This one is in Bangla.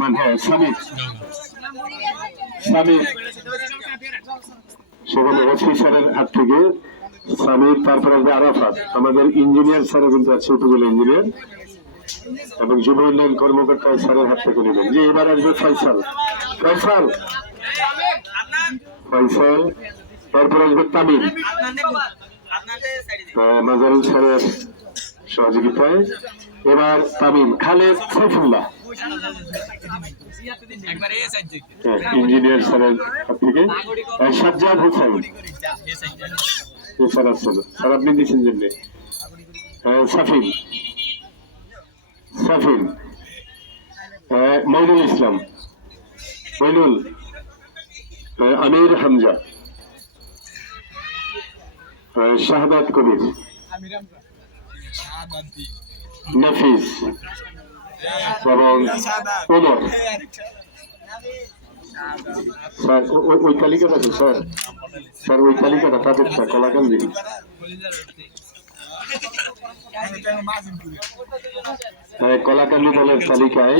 মানে স্বামী স্বামী স্যারের হাত থেকে স্বামীর তারপরে আসবে আরাফাত আমাদের ইঞ্জিনিয়ার স্যারও কিন্তু আছে উপজেলা ইঞ্জিনিয়ার এবং যুব উন্নয়ন কর্মকর্তা স্যারের হাত থেকে নেবেন যে এবার আসবে ফয়সাল ফয়সাল ফয়সাল তারপর আসবে আহ, মাজারুল স্যারের সহযোগিতায় এবার তামিম খালেদ সাইফুল্লাহ। হ্যাঁ, ইঞ্জিনিয়ার স্যারের থেকে। সাজ্জাদ হোসেন। স্যার আসছিল স্যার আপনি দিয়েছেন জন্য সাফিন। সাফিন। মইনুল ইসলাম। মইনুল। আমির হামজা। আহ, শাহাদাত কবির। নাফিস এবং ওমর স্যার ওই তালিকাটা তো স্যার স্যার ওই তালিকাটা তাদেরটা কলাকান্দি হ্যাঁ কলাকান্দি দলের তালিকায়